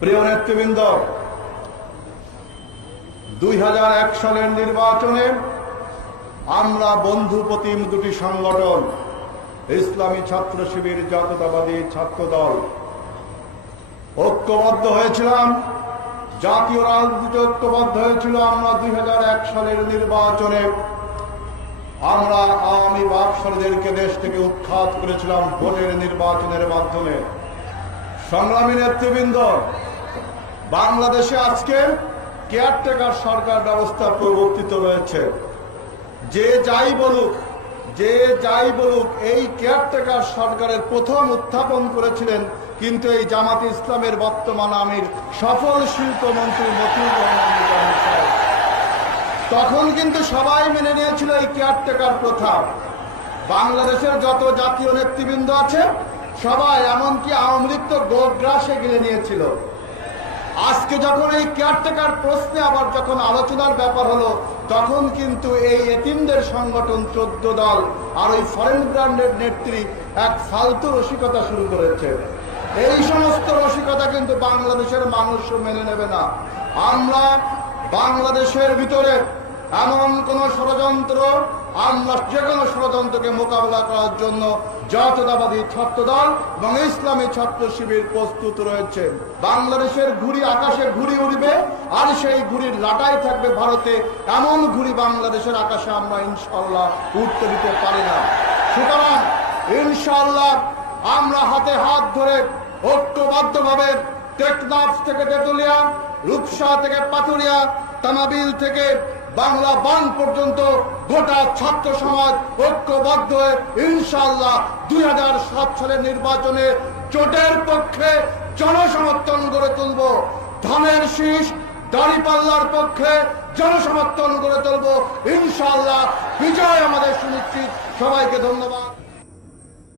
প্রিয় নেতৃবৃন্দ, 2001 সালের নির্বাচনে আমরা বন্ধুপ্রতিম দুটি সংগঠন ইসলামী ছাত্র শিবির, জাতীয়তাবাদী ছাত্র দল ঐক্যবদ্ধ হয়েছিলাম। জাতীয় রাজনীতি ঐক্যবদ্ধ হয়েছিল। আমরা 2001 সালের নির্বাচনে আমরা আওয়ামী বাকশালীদেরকে দেশ থেকে উৎখাত করেছিলাম ভোটের নির্বাচনের মাধ্যমে। সংগ্রামী নেতৃবৃন্দ, বাংলাদেশে আজকে কেয়ারটেকার সরকার ব্যবস্থা প্রবর্তিত রয়েছে। যে যাই বলুক এই কেয়ারটেকার সরকারের প্রথম উত্থাপন করেছিলেন কিন্তু এই জামাতে ইসলামের বর্তমান আমির সফল শিল্পমন্ত্রী মতিউর রহমান নিজামী সাহেব। তখন কিন্তু সবাই মেনে নিয়েছিল এই কেয়ারটেকার প্রথা। বাংলাদেশের যত জাতীয় নেতৃবৃন্দ আছে সবাই, এমনকি আওয়ামী লীগ তো গোগ্রাসে গিলে নিয়েছিল। আজকে যখন এই কেয়ারটেকার প্রশ্নে আবার যখন আলোচনার ব্যাপার হলো, তখন কিন্তু এই এতিমদের সংগঠন 14 দল আর ওই ফরেন ব্র্যান্ডের নেত্রী এক ফালতু রসিকতা শুরু করেছে। এই সমস্ত রসিকতা কিন্তু বাংলাদেশের মানুষও মেনে নেবে না। আমরা বাংলাদেশের ভিতরে এমন কোন ষড়যন্ত্র, আমরা যে কোনো ষড়যন্ত্রকে মোকাবেলা করার জন্য জাতীয়তাবাদী ছাত্র দল এবং ইসলামী ছাত্র শিবির প্রস্তুত রয়েছে। বাংলাদেশের ঘুড়ি আকাশে ঘুড়ি উড়বে, আর সেই ঘুড়ির লাটাই থাকবে ভারতে। এমন ঘুড়ি বাংলাদেশের আকাশে আমরা ইনশাআল্লাহ উঠতে দিতে পারি না। সুতরাং ইনশাআল্লাহ আমরা হাতে হাত ধরে ঐক্যবদ্ধভাবে টেকনাফ থেকে তেতুলিয়া, রূপসা থেকে পাথুরিয়া, তামাবিল থেকে বাংলা বান পর্যন্ত গোটা ছাত্র সমাজ ঐক্যবদ্ধ হয়ে ইনশাআল্লাহ 2007 সালের নির্বাচনে জোটের পক্ষে জনসমর্থন গড়ে তুলব। ধানের শীষ দাঁড়িপাল্লার পক্ষে জনসমর্থন গড়ে তুলব। ইনশাআল্লাহ বিজয় আমাদের সুনিশ্চিত। সবাইকে ধন্যবাদ।